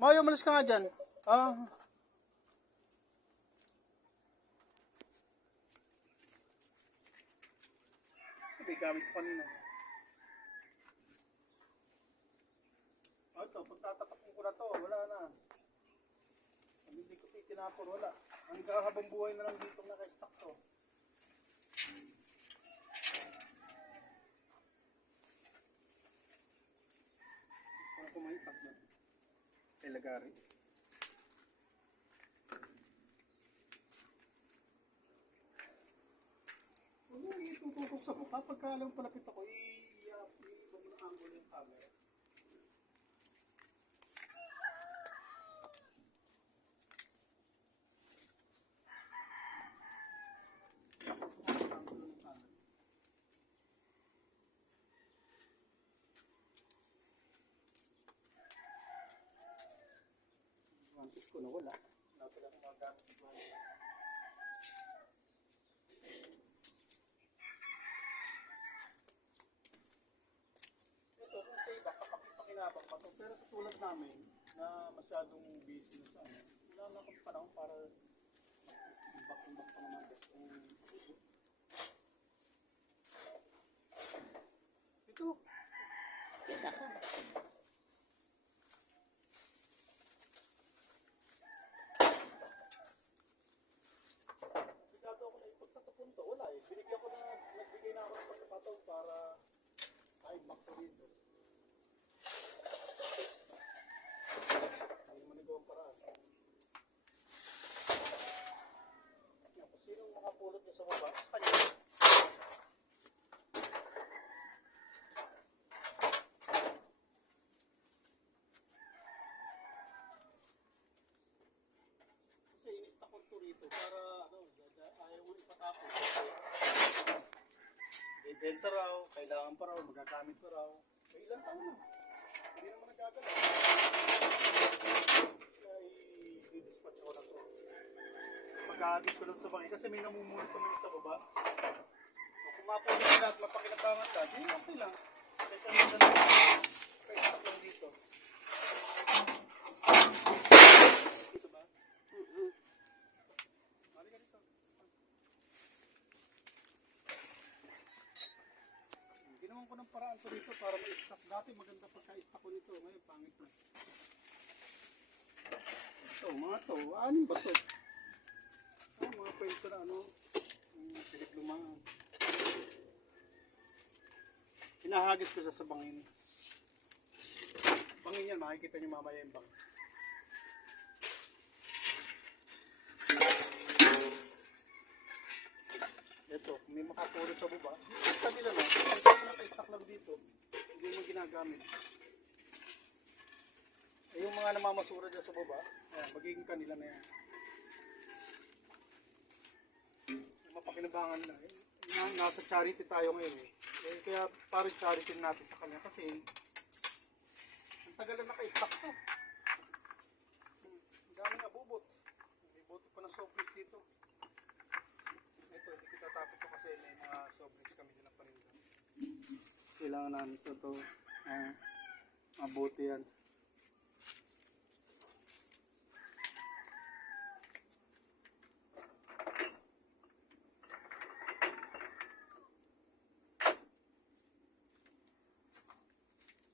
Mayo, malis ka nga dyan. Ah. Sabi, gamit ko kanina. Ito, pagtatapakin ko na to, wala na. Hindi ko tinapon, wala. Hanggang habang buhay na lang dito naka-stock to. Parang kumahitak na. Kay lagari. Huwag mo itututok sa buka. Pagka lang palapit ako, i-iba mo na angle yung camera. Mantis ko na wala. Wala pala akong magamit ito. Ito, kung sa iba, pakinabang pa ito. Pero sa tulad namin, na masyadong busy na sa ano, wala na akong panahon para imbak-imbak pa naman. Ito. Kita ka. Binigyan ko na, nagbigay na ako ng pagkakataon para ay back to dito. Hindi mo nagawa ang paraan. Kung sino makapulot niya sa baba, kanya. Kasi inistak ko ito rito para ayaw mo ipatapon. Benta raw, kailangan pa raw, magagamit pa raw. May ilang taon na. Hindi naman nagagalaw. Kaya i-dispatch ako na ito. Pagkahagis ko lang sa bangin kasi may namumulit kami sa baba. Kung mapulit sila at mapakinabangan ka, di okay lang. Kaysa naman na kaysa lang dito. Dito ba? Halika dito. Ginawan ko ng paraan ko dito para ma-stock. Dati maganda pagka-stock ko nito. Ngayon, pangit na. Ito, mga to. Anim ba to? Mga pwento na ano. Pinaglumaan. Hinahagis ko sa bangin. Bangin yan, makikita nyo mamaya yung bangin. Ito, may makapulot sa baba. Sabi lang na, naka-stock lang dito. Hindi mo ginagamit. Eh, yung mga namamasura dyan sa baba, magiging kanila na yan. Mapakinabangan na. Nasa charity tayo ngayon eh. Kaya parang charity natin sa kanya kasi ang tagal na naka-stock to. Ang daming abubot. May boto pa ng soft drinks dito. Ito, hindi kita tapos ko kasi may mga soft drinks kami din ang paninda. Kailangan namin ito. Mabuti yan.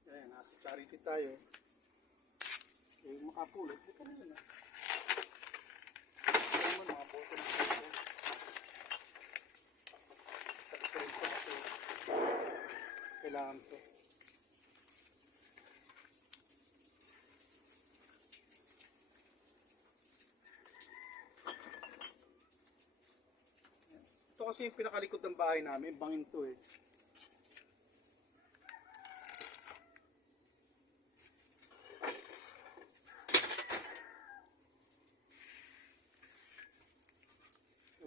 Ayan, nasa charity tayo. Eh, makapulot. Ito na yun. Ito naman, mga boto ng soft. Kailangan ito. Ito kasi yung pinakalikod ng bahay namin, bangin to eh.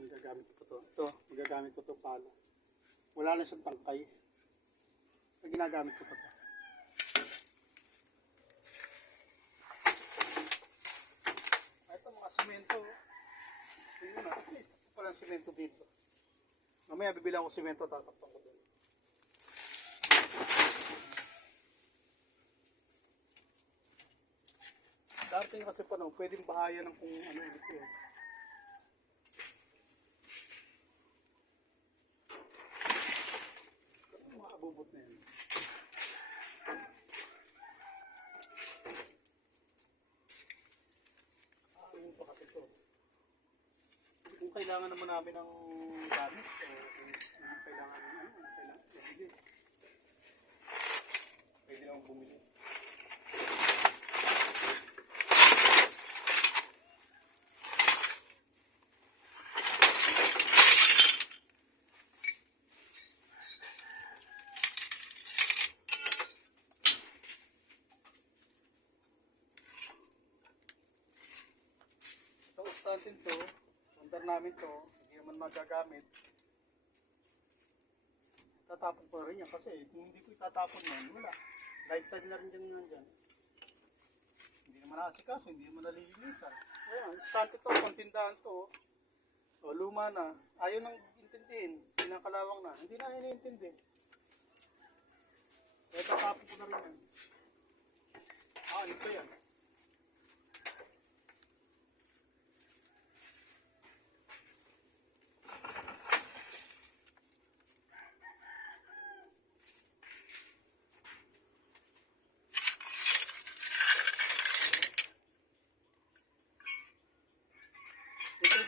Magagamit ko to. Ito, magagamit ko to pala. Wala na siyang tangkay. Ginagamit ko pa ito. Ito mga simento. Tingnan na. Ito pala ang simento dito. Mamaya bibilang ko simento, tatakpan ko doon. natin kasi pa no, pwedeng bahaya ng kung ano ulit yun. Mga abubot na yun. Yun pa kasi to. Kung kailangan naman namin ng gamit, o kung kailangan, sige. Pwede naman bumili. Ito, ustantin to. Under namin to. Hindi naman magagamit. Tatapon ko rin yan kasi kung hindi ko itatapon yan, wala. Lifetime na rin dyan. Hindi naman nakasikaso, hindi naman nalilinisan. Ayan, istante to, kontindahan to. O, luma na. Ayaw nang intindihin. Pinakalawang na. Hindi na iniintindi. Kaya tatapon ko na rin yan. Ito yan.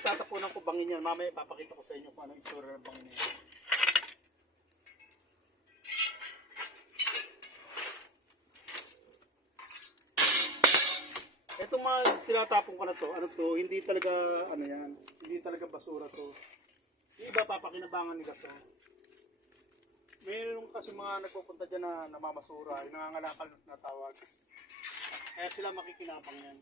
Tatapunan ko bangin yan. Mamaya ipapakita ko sa inyo kung ano yung itsura ng bangin yan. Itong mga sinatapon ko na to, ano to, hindi talaga, ano yan, hindi talaga basura to. Yung iba papakinabangan nila to. Mayroon kasi mga nagpupunta dyan na namamasura, yung nangangalakal na tawag. Kaya sila makikinabang yan.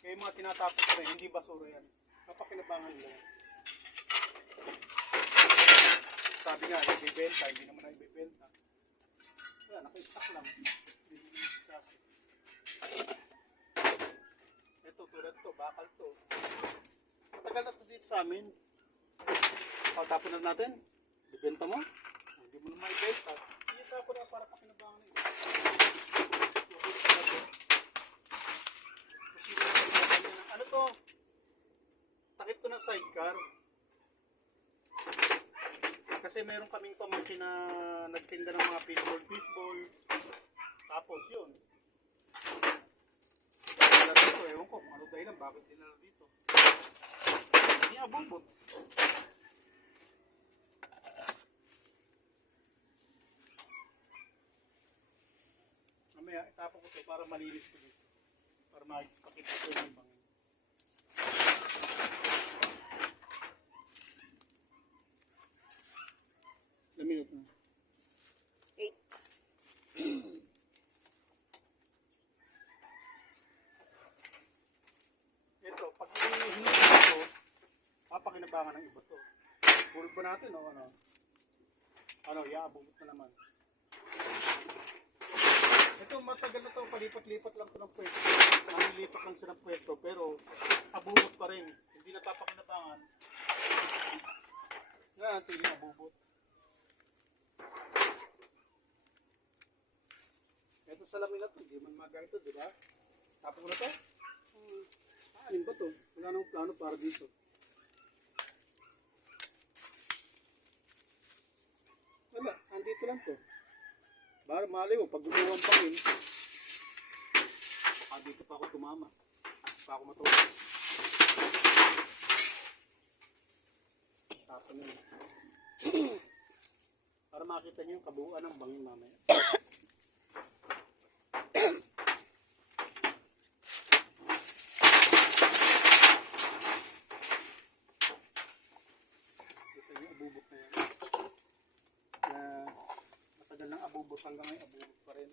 Kaya yung mga tinatapos ko rin, hindi basura yan. Napakinabangan nila. Sabi nga, ibibenta, hindi naman na ibibenta. Kaya naka-stock lang. Ito, tulad to, bakal to. Matagal na to dito sa amin. Pagtapon na natin, ibibenta mo. Hindi mo naman ibenta. Hindi tapon na para pakinabangan nila. Ano to? Takip to ng sidecar. Kasi meron kaming pamangkin na nagtinda ng mga fishball. Tapos yun. Dinala dito, ewan ko kung ano dahilan, bakit dinala dito. Hindi abubot. Mamaya, itapon ko ito para malinis ko dito. Para makikita ko yung bangin. Ilang minute na? 8. Ito, pag hinihintay ito, papakinabangan ng iba to. Pulot ba natin o ano? Ano, iaabubot na naman. Ito, matagal na to, palipat-lipat lang to ng pwesto. Manilipat lang siya ng pwesto, pero abubot pa rin. Hindi napapakinabangan. Nga, natin yung abubot. Ito salamin na to, hindi man magamit to, di ba? Tapos ko na to? Anin ba to? Wala nang plano para dito. Wala, andito lang to. Para malay mo, pag gumawa ang pangin, dito pa ako tumama. Pa ako matulog. Tapos na yun. Para makita niyo yung kabuuan ng bangin mamaya. Ito yung abubot na yan. Matagal ng abubot hanggang ngayon abubot pa rin.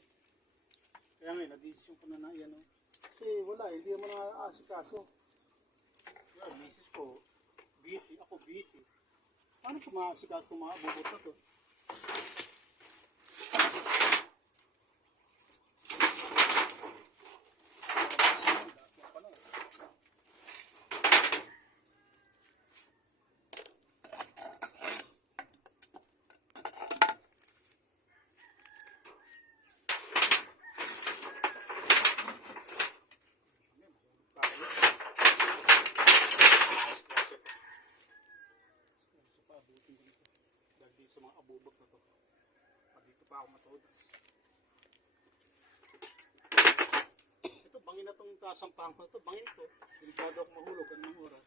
Kaya ngayon, nag-desisyon ko na yan. Kasi wala, hindi naman nakakasikaso. Kaya, misis ko, busy. Ako busy. Paano ko makasikaso kung mga abubot na to? Abutin ko nito. Dahil dito sa mga abubog na to. Dito pa ako matodas. Ito, bangin na itong kasampahan ko na ito. Bangin ito. Delikado ako mahulog. Anong oras?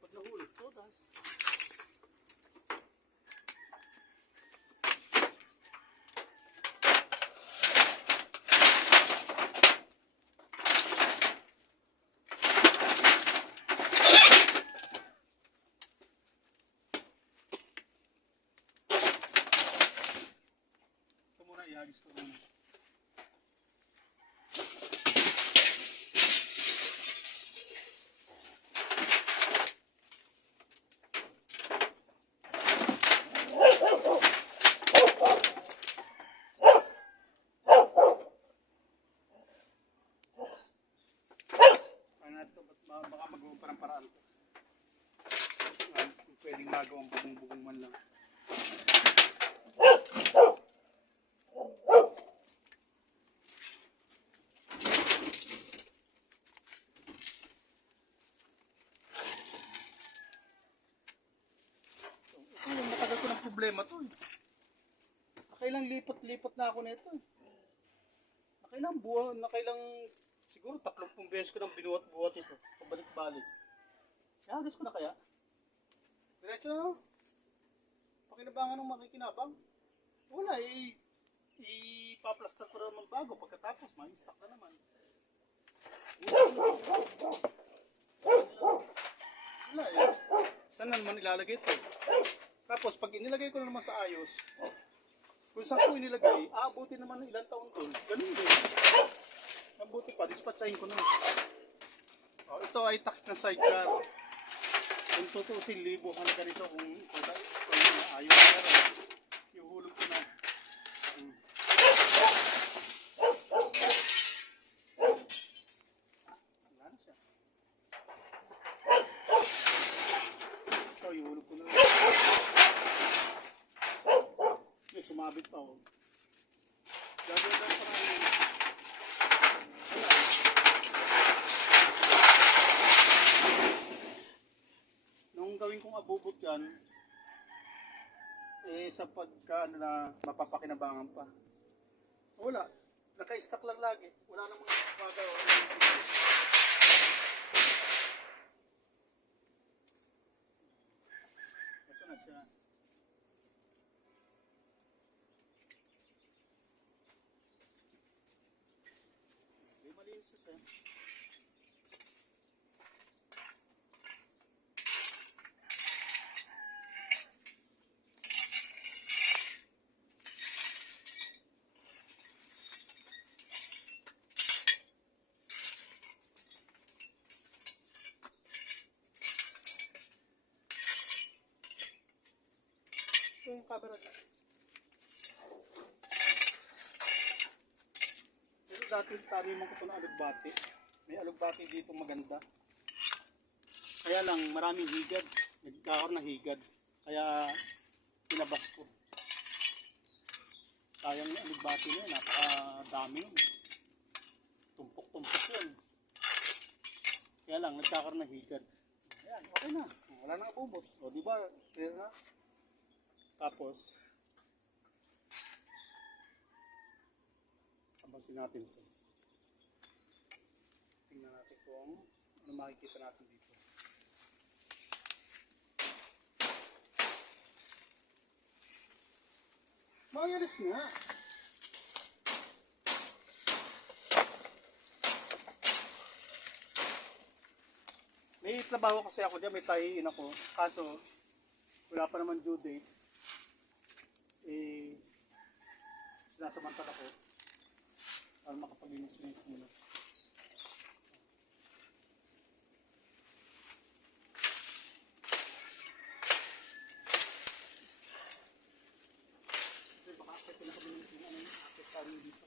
Pag nahulog, todas. Ito muna, ihagis ko muna. Baka magawa pa ng paraan ko. Kung pwedeng magawang bugong-bugong man lang. Ito, matagal ko ng problema to eh. Nakailang lipat-lipat na ako nito eh. Nakailang siguro 30 beses ko nang binuhat-buhat ito. Pabalik-balik. Hagas ko na kaya? Diretso na. Pakinabangan ng makikinabang. Wala eh. Ipa-plaster ko naman bago. Pagkatapos, ma-instack na naman. Wala eh. Saan naman ilalagay ito? Tapos, pag inilagay ko na naman sa ayos, kung saan ko inilagay, aabutin naman ng ilang taon to. Ganun din. Mabuti pa, dispatchahin ko na. Oh, ito ay takip ng sidecar. Kung tutusin, libo ka na ganito kung ayos. Pero yung hulog ko na. Wala na siya. Ito, yung hulog ko na. Yung sumabit pa. Oh. Gagawin na parang gawin kong abubot yan sa pagka na mapapakinabangan pa. Wala. Naka-stack lang lagi. Wala namang magawa. Ito na siya. Hindi malinis siya. Yung camera niya. Pero dati tabi mo ko ito ng alugbati. May alugbati dito maganda. Kaya lang maraming higad. Nagkakaroon ng higad. Kaya pinabas ko. Sayang yung alugbati na yun. Napakadami yun. Tumpok-tumpok yun. Kaya lang nagkakaroon ng higad. Ayan, okay na. Wala nang abubot. O diba? Kaya na. Tapos, tabasin natin ito. Tingnan natin kung ano makikita natin dito. Mayalis nga. May trabaho kasi ako dyan, may tahiin ako. Kaso, wala pa naman due date. Sinasamantala ko para makapag-linis-linis muna. Kasi baka akit na kami ng akit tayo dito.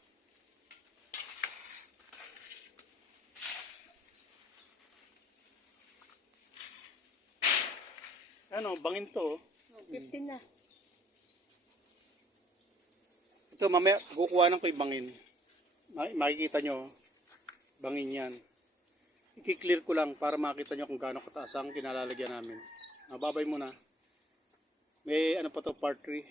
Ano, bangin to. 15 na. Ito, mamaya kukuha ko yung bangin. Makikita nyo, bangin yan. I-clear ko lang para makita nyo kung gaano kataas ang kinalalagyan namin. Babay muna. May ano pa to, part 3.